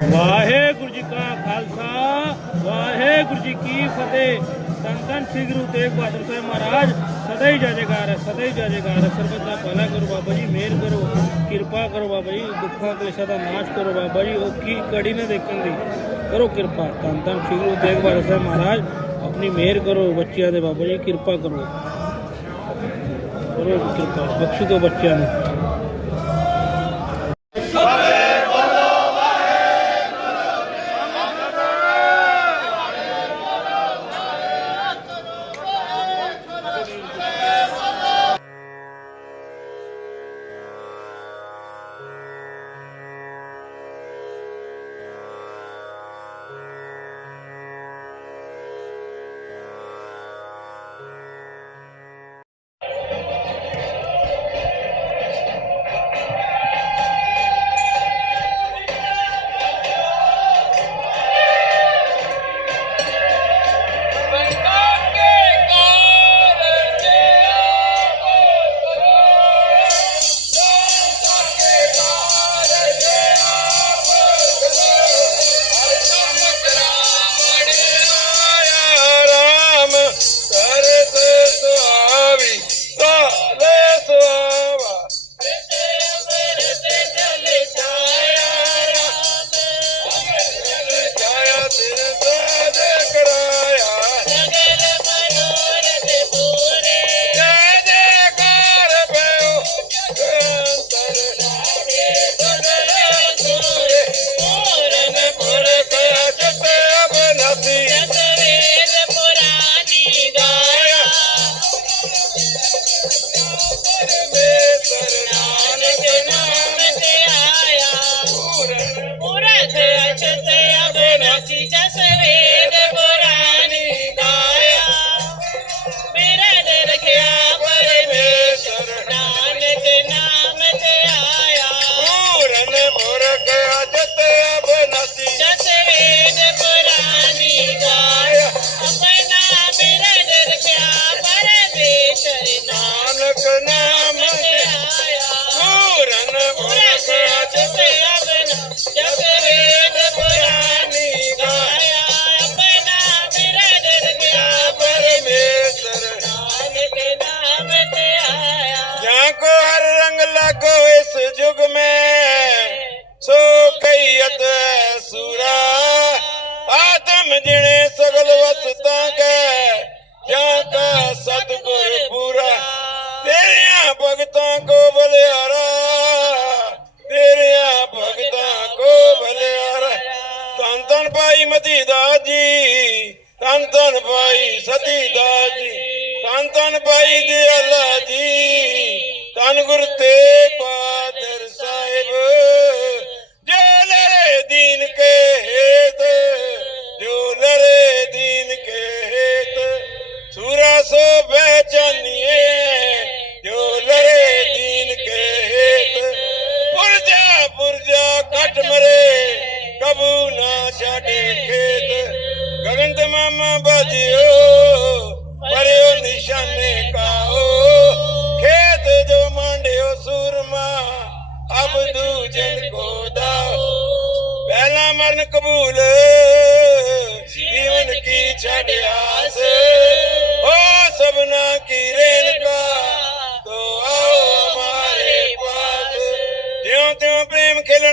ਵਾਹਿਗੁਰੂ ਜੀ ਕਾ ਖਾਲਸਾ, ਵਾਹਿਗੁਰੂ ਜੀ ਕੀ ਫਤਿਹ। ਧੰਨ ਸ੍ਰੀ ਗੁਰੂ ਤੇਗ ਬਹਾਦਰ ਸਾਹਿਬ ਮਹਾਰਾਜ, ਸਦਾ ਹੀ ਜਜੇਕਾਰ ਹੈ, ਸਦਾ ਹੀ ਜਜੇਕਾਰ ਹੈ। ਸਰਬਤ ਦਾ ਭਲਾ ਕਰੋ ਬਾਬਾ ਜੀ, ਮਿਹਰ ਕਰੋ, ਕਿਰਪਾ ਕਰੋ ਬਾਬਾ ਜੀ, ਦੁੱਖਾਂ ਕਲੇਸ਼ਾਂ ਦਾ ਨਾਸ਼ ਕਰੋ ਬਾਬਾ ਜੀ, ਉਹ ਕੀ ਕੜੀ ਨਾ ਦੇਖਣ ਦੀ। ਕਰੋ ਕਿਰਪਾ। ਧੰਨ ਧੰਨ ਸ੍ਰੀ ਗੁਰੂ ਤੇਗ ਬਹਾਦਰ ਸਾਹਿਬ ਮਹਾਰਾਜ, ਆਪਣੀ ਮਿਹਰ ਕਰੋ ਬੱਚਿਆਂ ਦੇ ਬਾਬਾ ਜੀ, ਕਿਰਪਾ ਕਰੋ। ਕਰੋ ਕਿਰਪਾ, ਬਖਸ਼ ਦਿਓ ਬੱਚਿਆਂ ਨੂੰ। Amen.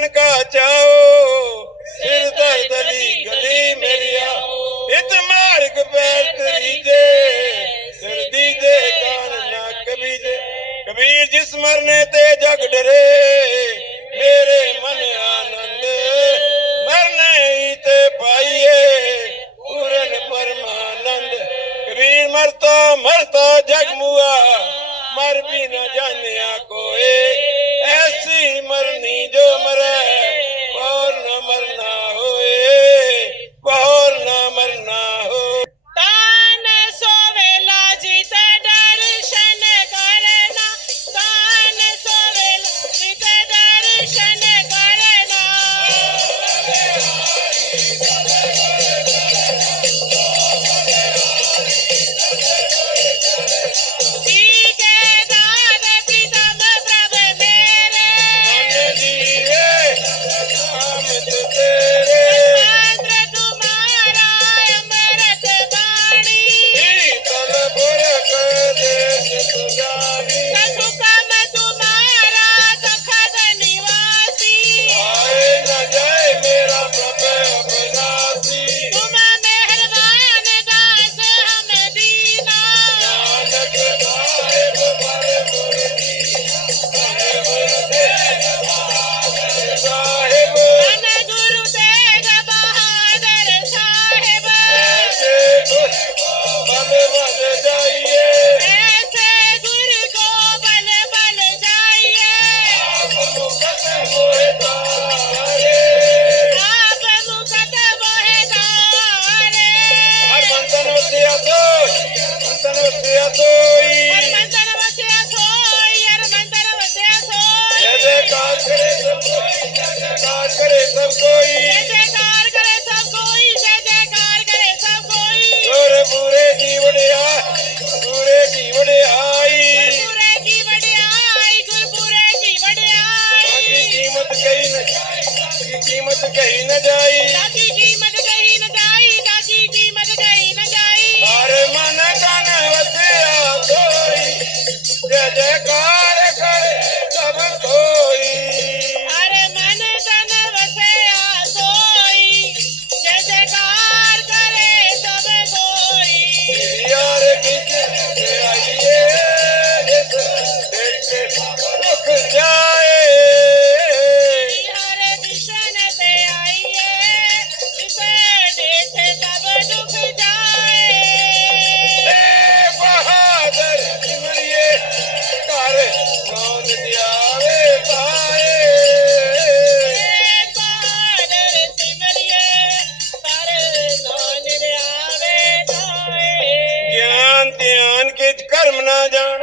ਪ੍ਰੇਮ ਖਿਲਣ ਕਾ ਚਾਓ? ਸਿਰ ਦਰ ਦਲੀ ਗਲੀ ਮੇਰੀਆ ਇਤ ਮਾਰਗ ਪੈਰ ਤਰੀ ਦੇ ਸਿਰ ਦੀ ਦੇ ਕਾਨ ਨਾ ਕਬੀਜੇ ਕਬੀਰ ਜਿਸ ਮਰਨੇ ਤੇ ਜਗ ਡਰੇ, ਮੇਰੇ ਮਨ ਆਨੰਦ। ਮਰਨੇ ਹੀ ਤੇ ਪਾਈਏ ਪੂਰਨ ਪਰਮਾਨੰਦ। ਕਬੀਰ ਮਰਤਾ ਮਰਤਾ ਜਗ ਮੁਆ। ਮਰ ਵੀ ਨਾ ਜਾਣਿਆ ਕੋਏ। ਐਸੀ ਮਰਨੀ ਜੋ ਮਰੇ। ਧਰਮ ਨਾ ਜਾਣ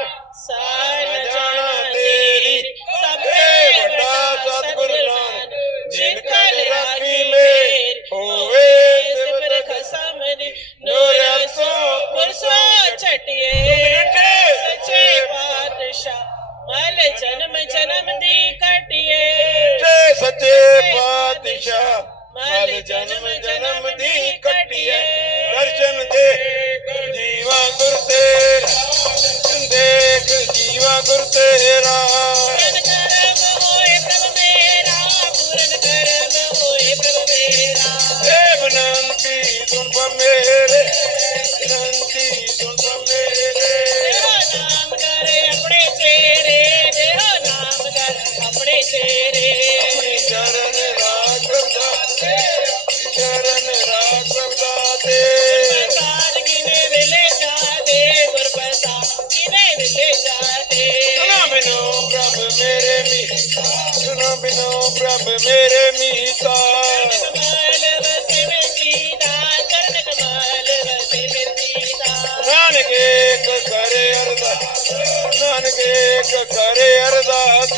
ਨਾਨਕ ਏਕ ਕਰੇ ਅਰਦਾਸ।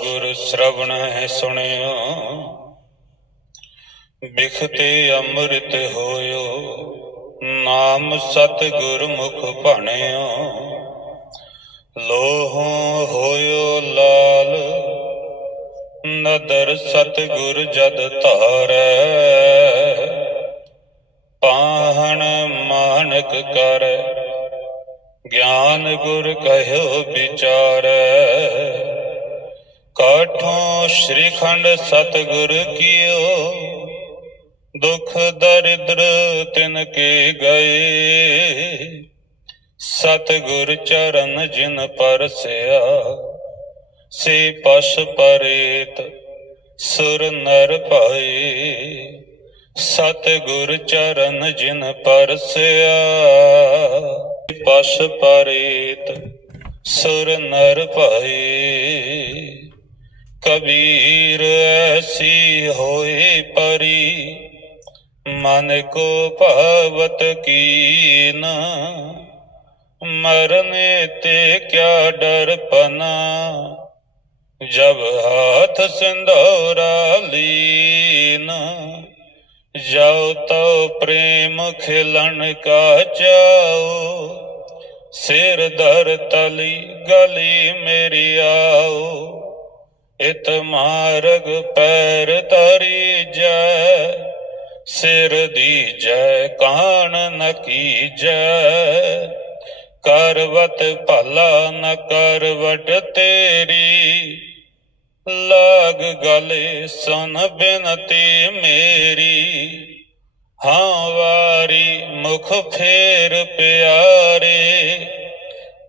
ਗੁਰ ਸ੍ਰਵਣ ਹੈ ਸੁਣਿਓ, ਬਿਖਤੇ ਅੰਮ੍ਰਿਤ ਹੋਇਓ, ਨਾਮ ਸਤਗੁਰ ਮੁਖ ਭਣਿਓ ਲੋਹ ਹੋਇਓ ਲਾਲ, ਨਦਰ ਸਤਗੁਰ ਜਦ ਧਾਰੈ। ਪਾਹਣ ਮਾਨਕ ਕਰ, ਗਿਆਨ ਗੁਰ ਕਹਿਓ ਵਿਚਾਰੈ। ਕਾਠੋਂ ਸ੍ਰੀਖੰਡ ਸਤਗੁਰ ਕੀਓ, ਦੁਖ ਦਰਿਦਰ ਤਿਨ ਕੇ ਗਏ। ਸਤਗੁਰ ਚਰਨ ਜਿਨ ਪਰਸਿਆ, ਸੇ ਪਸ ਪਰੇਤ ਸੁਰ ਨਰ ਭਾਏ ਸਤਗੁਰ ਚਰਨ ਜਿਨ ਪਰਸਿਆ ਪਸ ਪਰੇਤ ਸੁਰ ਨਰ ਭਾਏ ਕਬੀਰ ਐਸੀ ਹੋਏ ਪਰੀ, ਮਨ ਕੋ ਭਵਤ ਕੀਨ। ਮਰਨੇ ਤੇ ਕਿਆ ਡਰ ਪਨਾ, ਜਬ ਹਾਥ ਸਿੰਧੋਰਾ ਲੀਨ। ਜਾਉ ਤੋ ਪ੍ਰੇਮ ਖਿਲਣ ਕਾ ਚਾਓ ਸਿਰ ਦਰ ਤਲੀ ਗਲੀ ਮੇਰੀ ਆਓ ਇਤ ਮਾਰਗ ਪੈਰ ਤਰੀ ਜੈ, ਸਿਰ ਦੀ ਜੈ ਕਾਣ ਨ ਕੀਜੈ। ਕਰਵਤ ਭਲਾ ਨ ਕਰਵਟ ਤੇਰੀ, ਲਾਗ ਗਲੇ ਸੁਨ ਬਿਨਤੀ ਮੇਰੀ। ਹਾਂ ਵਾਰੀ ਮੁਖ ਫੇਰ ਪਿਆਰੇ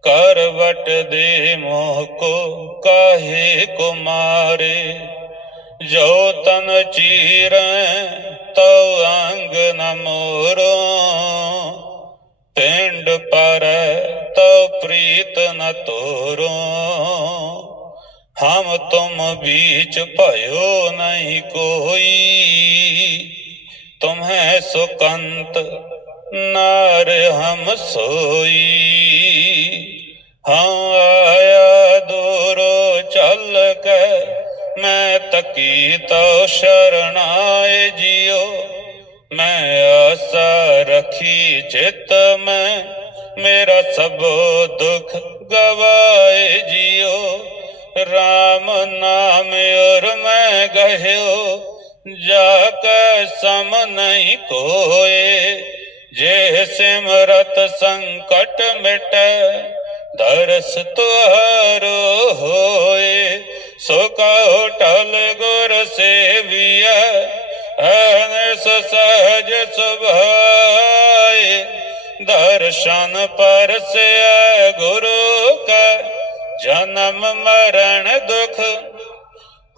ਕਰਵਟ ਦੇ ਮੋਹ ਕੋ ਕਾਹੇ ਕੋ ਜੋ ਤਨ ਚੀਰੈ ਤਉ ਅੰਗ ਨ ਮੋਰੋ। ਪਿੰਡ ਪਰ ਤਉ ਪ੍ਰੀਤ ਨ ਤੋਰੋ। ਹਮ ਤੁਮ ਬੀਚ ਭਇਓ ਨਹੀਂ ਕੋਈ, ਤੁਮਹਿ ਸੁਕੰਤ ਨਾਰ ਹਮ ਸੋਈ। हाँ आया दूरो चल के मैं तकी तो शरणाए जियो मैं आशा रखी चित में मेरा सब दुख गवाए जियो राम नाम और मैं गयो जाकर सम नहीं कोए जे सिमरत संकट मिट दरस ਦਰਸ ਤੁਹਾਰੋ ਹੋਏ, ਸੋ ਕਹੋ ਟਲ ਗੁਰ ਸੇਵੀਐ ਅਨਸ ਸਹਜ ਸੁਭਾਏ। ਦਰਸ਼ਨ ਪਰਸੈ ਗੁਰੂ ਕਾ, ਜਨਮ ਮਰਨ ਦੁਖ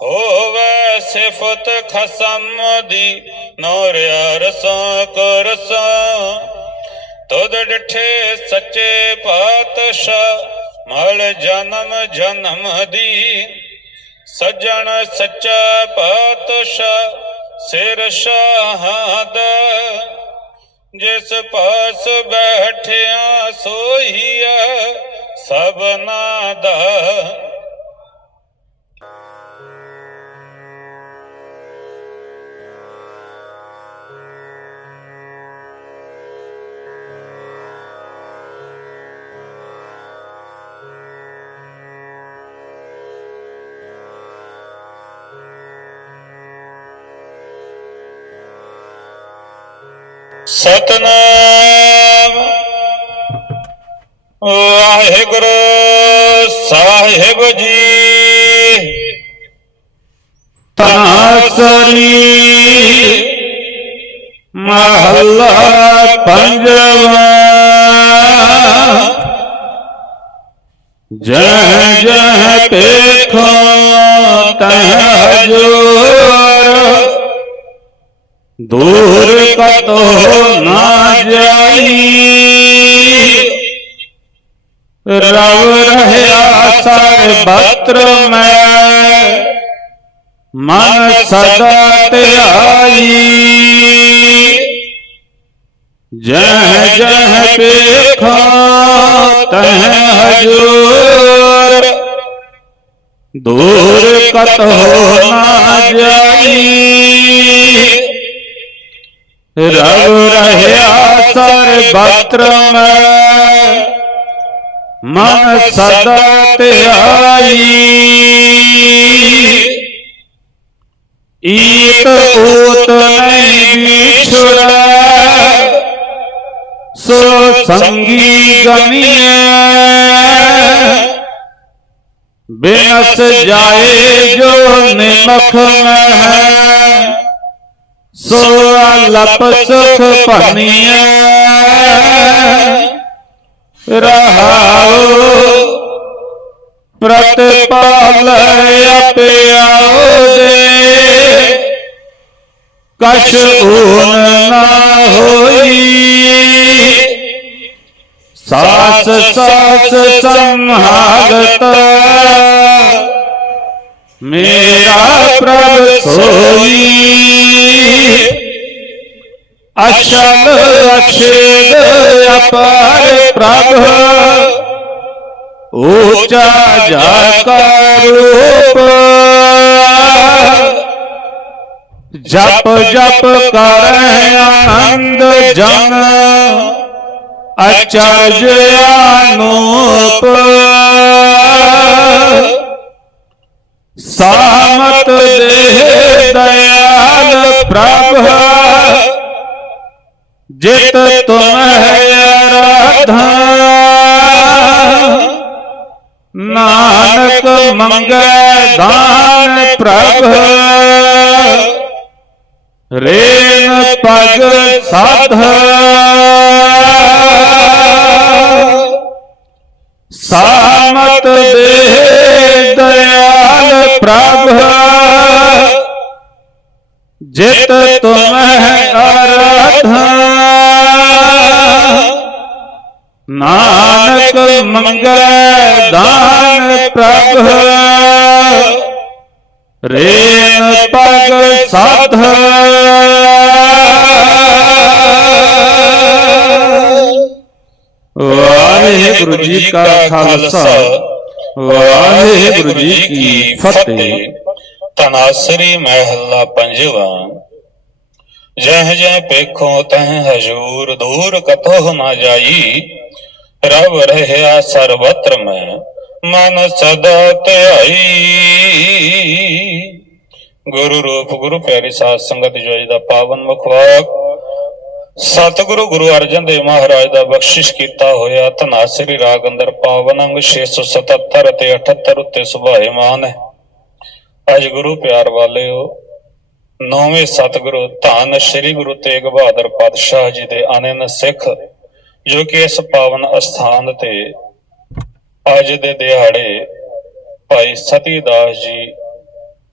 ਹੋਵੇ, ਸਿਫਤ ਖਸਮ ਦੀ, ਨੋਰ ਅਰਸਾਂ ਕਰਸਾਂ। ਤੁਧ ਡਿਠੇ ਸੱਚੇ ਪਾਤਸ਼ਾਹ, ਮਲ ਜਨਮ ਜਨਮ ਦੀ ਸੱਜਣ ਸੱਚਾ ਪਾਤਸ਼ਾਹ, ਸਿਰ ਸ਼ਾਹਾਂ ਦਾ। ਜਿਸ ਪਾਸ ਬੈਠਿਆ ਸੋਈਆ ਸਭਨਾ ਦਾ। ਸਤਨਾਮ। ਵਾਹਿਗੁਰੂ ਸਾਹਿਬ ਜੀ। ਤਨਾਸਰੀ ਮਹੱਲਾ ਪੰਜਵਾ। ਜਹ ਜਹ ਦੇਖੋ ਤਹ ਹਜੂਰ ਦੂਰ ਕਤੋ ਨਾ ਜਾਈ। ਰਵ ਰਹਿਆ ਸਰ ਮੈਂ। ਮਨ ਸਦਾ ਧਿਆਈ। ਜਹ ਜਹ ਵੇਖੋ ਤਹ ਹਜੂਰ। ਦੂਰ ਕਤੋ ਨਾ ਜਾਈ। ਰਵ ਰਹਿਆ ਸਰ ਬਤਰ ਮੈਂ ਮਨ ਸਦਾ ਧਿਆਈ ਈਤ ਊਤ ਨਹੀਂ ਵਿਛੜਾ। ਸੋ ਸੰਗੀ ਗਨੀਏ ਬਿਨਸ ਜਾਏ ਜੋ ਨਿਮਖ ਮਹਿ। ਸੋ ਲਪ ਸੁਖ ਭਨੀਏ ਰਹਾਉ, ਪ੍ਰਤਪਾਲ ਅਪਿਆਉ ਦੇ ਕਛ ਊਨ ਨਾ ਹੋਈ। ਸਾਸ ਸਾਸ ਸੰਹਾਗਤ ਮੇਰਾ ਪ੍ਰਭ ਸੋਈ। ਅਸ਼ਲ ਅਛੇਦ ਅਪਾਰ ਪ੍ਰਭ। ਊਚਾ ਜਾ ਰੂਪ। ਜਪ ਜਪ ਕਰੈ ਆਨੰਦ ਜਨ। ਅਚਰਜ ਅਨੂਪ। ਸਾਮਤ ਦੇਹ ਦਇਆਲ ਪ੍ਰਭ। ਜਿਤ ਤੁਮ ਅਰਾਧਾ ਨਾਨਕ ਮੰਗੈ ਦਾਨ ਪ੍ਰਭ। ਰੇਨ ਪਗ ਸਾਧ। ਸਾਮਤ ਦੇ ਦਇਆਲ ਪ੍ਰਭ। ਜਿਤ ਤੁਮ ਅਰਾਧਾ ਨਾਨਕ ਮੰਗੈ ਦਾਨ ਪ੍ਰਭ ਰੇਨ ਪਗ ਸਾਧ। ਵਾਹਿਗੁਰੂ ਜੀ ਕਾ ਖਾਲਸਾ, ਵਾਹਿਗੁਰੂ ਜੀ ਕੀ ਫਤਿਹ। ਤਨਾਸਰੀ ਮਹਿਲਾ ਪੰਜਵਾ। ਜਹ ਜਹ ਪੇਖੋ ਤਹ ਹਜੂਰ, ਦੂਰ ਕਥੋ ਨਾ ਜਾਈ। ਰਵ ਰਹਿਆ ਸਰਬਤਰ ਮੈਂ, ਮਨ ਸਦਾ ਧਿਆਈ। ਗੁਰੂ ਰੂਪ, ਗੁਰੂ ਪਿਆਰੀ ਸਾਧ ਸੰਗਤ ਜੋਈ ਦਾ ਪਾਵਨ ਮੁਖਵਾਕ ਸਤਿਗੁਰੂ ਗੁਰੂ ਅਰਜਨ ਦੇਵ ਮਹਾਰਾਜ ਦਾ ਬਖਸ਼ਿਸ਼ ਕੀਤਾ ਹੋਇਆ ਧਨਾਸਰੀ ਰਾਗ ਅੰਦਰ ਪਾਵਨ ਅੰਗ 677 ਅਤੇ 78 ਉੱਤੇ ਸੁਭਾਏਮਾਨ ਹੈ। ਅਜ ਗੁਰੂ ਪਿਆਰ ਵਾਲਿਓ, ਨੌਵੇਂ ਸਤਿਗੁਰੂ ਧੰਨ ਸ੍ਰੀ ਗੁਰੂ ਤੇਗ ਬਹਾਦਰ ਪਾਤਸ਼ਾਹ ਜੀ ਦੇ ਅਨੰਨ ਸਿੱਖ ਜੋ ਕਿ ਇਸ ਪਾਵਨ ਅਸਥਾਨ ਤੇ ਅੱਜ ਦੇ ਦਿਹਾੜੇ ਭਾਈ ਸਤੀ ਦਾਸ ਜੀ,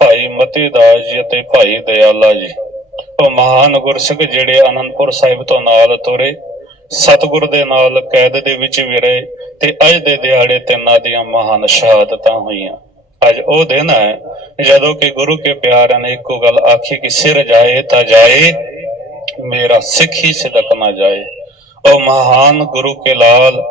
ਭਾਈ ਮਤੀ ਦਾਸ ਜੀ ਅਤੇ ਭਾਈ ਦਇਆਲਾ ਜੀ, ਉਹ ਮਹਾਨ ਗੁਰਸਿੱਖ ਜਿਹੜੇ ਅਨੰਦਪੁਰ ਸਾਹਿਬ ਤੋਂ ਨਾਲ ਤੁਰੇ, ਸਤਿਗੁਰ ਦੇ ਨਾਲ ਕੈਦ ਦੇ ਵਿੱਚ ਵੀ ਰਹੇ ਤੇ ਅੱਜ ਦੇ ਦਿਹਾੜੇ ਤਿੰਨਾਂ ਦੀਆਂ ਮਹਾਨ ਸ਼ਹਾਦਤਾਂ ਹੋਈਆਂ। ਅੱਜ ਉਹ ਦਿਨ ਹੈ, ਜਦੋਂ ਕਿ ਗੁਰੂ ਕੇ ਪਿਆਰਿਆਂ ਨੇ ਇੱਕੋ ਗੱਲ ਆਖੀ ਕਿ ਸਿਰ ਜਾਏ ਤਾਂ ਜਾਏ, ਮੇਰਾ ਸਿੱਖ ਹੀ ਸਿਦਕ ਨਾ ਜਾਏ। ਉਹ ਮਹਾਨ ਗੁਰੂ ਕੇ ਲਾਲ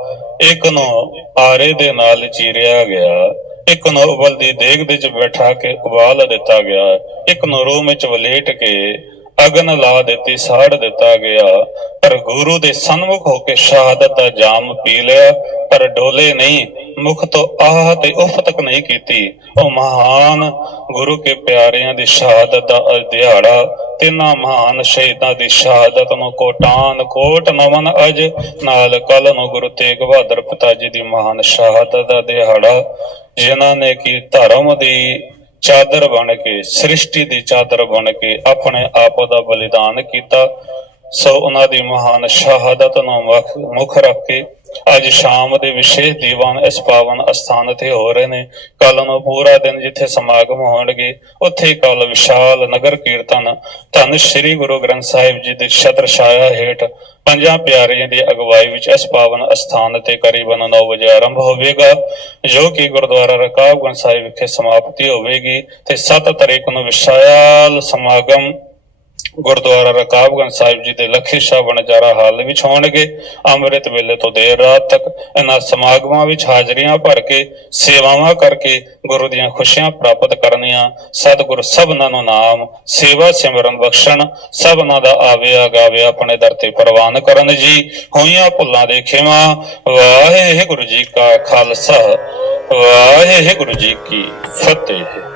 ਇੱਕ ਨੂੰ ਆਰੇ ਦੇ ਨਾਲ ਚੀਰਿਆ ਗਿਆ। ਇੱਕ ਨੂੰ ਉਬਲਦੀ ਦੇਗ ਦੇ ਚ ਬੈਠਾ ਕੇ ਉਬਾਲ ਦਿੱਤਾ ਗਿਆ। ਇੱਕ ਨੂੰ ਰੂਹ ਵਿੱਚ ਵਲੇਟ ਕੇ ਅਗਨ ਲਾ ਦਿੱਤੀ, ਸਾੜ ਦਿੱਤਾ ਗਿਆ। ਪਰ ਗੁਰੂ ਦੇ ਸਨਮੁਖ ਹੋ ਕੇ ਸ਼ਹਾਦਤ ਦਾ ਜਾਮ ਪੀ ਲਿਆ, ਪਰ ਡੋਲੇ ਨਹੀਂ, ਮੁਖ ਤੋਂ ਆਹ ਤੇ ਉਫ ਤੱਕ ਨਹੀਂ ਕੀਤੀ। ਉਹ ਮਹਾਨ ਗੁਰੂ ਕੇ ਪਿਆਰਿਆਂ ਦੀ ਸ਼ਹਾਦਤ ਦਾ ਅੱਜ ਤਿੰਨਾਂ ਮਹਾਨ ਸ਼ਹੀਦਾਂ ਦੀ ਸ਼ਹਾਦਤ ਨੂੰ ਕੋਟਾਨ ਕੋਟ ਨਮਨ ਅਜ, ਨਾਲ ਕੱਲ ਨੂੰ ਗੁਰੂ ਤੇਗ ਬਹਾਦਰ ਪਿਤਾ ਜੀ ਦੀ ਮਹਾਨ ਸ਼ਹਾਦਤ ਦਾ ਦਿਹਾੜਾ ਜਿਨ੍ਹਾਂ ਨੇ ਕੀ ਧਰਮ ਦੀ ਚਾਦਰ ਬਣ ਕੇ, ਸ੍ਰਿਸ਼ਟੀ ਦੀ ਚਾਦਰ ਬਣ ਕੇ ਆਪਣੇ ਆਪ ਦਾ ਬਲੀਦਾਨ ਕੀਤਾ, ਸੋ ਉਹਨਾਂ ਦੀ ਮਹਾਨ ਸ਼ਹਾਦਤ ਨੂੰ ਮੁੱਖ- ਮੁੱਖ ਰੱਖ ਕੇ ਅੱਜ ਸ਼ਾਮ ਦੇ ਵਿਸ਼ੇਸ਼ ਦੀਵਾਨ ਇਸ ਪਾਵਨ ਅਸਥਾਨ ਤੇ ਹੋ ਰਹੇ ਨੇ। ਕੱਲ ਨੂੰ ਪੂਰਾ ਦਿਨ ਜਿੱਥੇ ਸਮਾਗਮ ਹੋਣਗੇ, ਉੱਥੇ ਕੱਲ ਵਿਸ਼ਾਲ ਨਗਰ ਕੀਰਤਨ। ਧੰਨ ਸ੍ਰੀ ਗੁਰੂ ਗ੍ਰੰਥ ਸਾਹਿਬ ਜੀ ਦੇ ਛਤਰ ਛਾਇਆ ਹੇਠ ਪੰਜਾਂ ਪਿਆਰਿਆਂ ਦੀ ਅਗਵਾਈ ਵਿੱਚ ਇਸ ਪਾਵਨ ਅਸਥਾਨ ਤੇ ਕਰੀਬਨ 9 ਵਜੇ ਆਰੰਭ ਹੋਵੇਗਾ, ਜੋ ਕਿ ਗੁਰਦੁਆਰਾ ਰਕਾਬਗੰਜ ਸਾਹਿਬ ਵਿਖੇ ਸਮਾਪਤੀ ਹੋਵੇਗੀ ਤੇ 7 ਤਰੀਕ ਨੂੰ ਵਿਸ਼ਾਲ ਸਮਾਗਮ ਗੁਰਦੁਆਰਾ ਰਕਾਬਗੰਜ ਸਾਹਿਬ ਜੀ ਦੇ ਲੱਖੀ ਸ਼ਾਹ ਬਣਜਾਰਾ ਹਾਲ ਵਿੱਚ ਹੋਣਗੇ। ਅੰਮ੍ਰਿਤ ਵੇਲੇ ਤੋਂ ਦੇਰ ਰਾਤ ਤੱਕ ਇਹਨਾਂ ਸਮਾਗਮਾਂ ਵਿੱਚ ਹਾਜ਼ਰੀਆਂ ਭਰ ਕੇ ਸੇਵਾਵਾਂ ਕਰਕੇ ਗੁਰੂ ਦੀਆਂ ਖੁਸ਼ੀਆਂ ਪ੍ਰਾਪਤ ਕਰਨੀਆਂ। ਸਤਿਗੁਰ ਸਭਨਾਂ ਨੂੰ ਨਾਮ, ਸੇਵਾ ਸਿਮਰਨ ਬਖਸ਼ਣ, ਸਭਨਾਂ ਦਾ ਆਵਿਆ ਗਾਵਿਆ ਆਪਣੇ ਦਰ ਤੇ ਪ੍ਰਵਾਨ ਕਰਨ ਜੀ। ਹੋਈਆਂ ਭੁੱਲਾਂ ਦੇ ਖਿਮਾ, ਵਾਹਿਗੁਰੂ ਜੀ ਕਾ ਖਾਲਸਾ, ਵਾਹਿਗੁਰੂ ਜੀ ਕੀ ਫਤਿਹ।